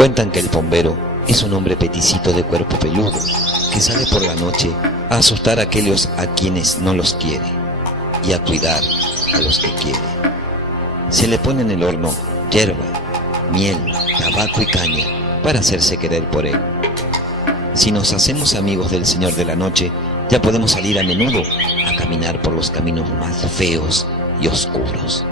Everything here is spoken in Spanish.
Cuentan que el bombero es un hombre peticito de cuerpo peludo, que sale por la noche a asustar a aquellos a quienes no los quiere y a cuidar a los que quiere. Se le pone en el horno hierba, miel, tabaco y caña para hacerse querer por él. Si nos hacemos amigos del Señor de la Noche, ya podemos salir a menudo a caminar por los caminos más feos y oscuros.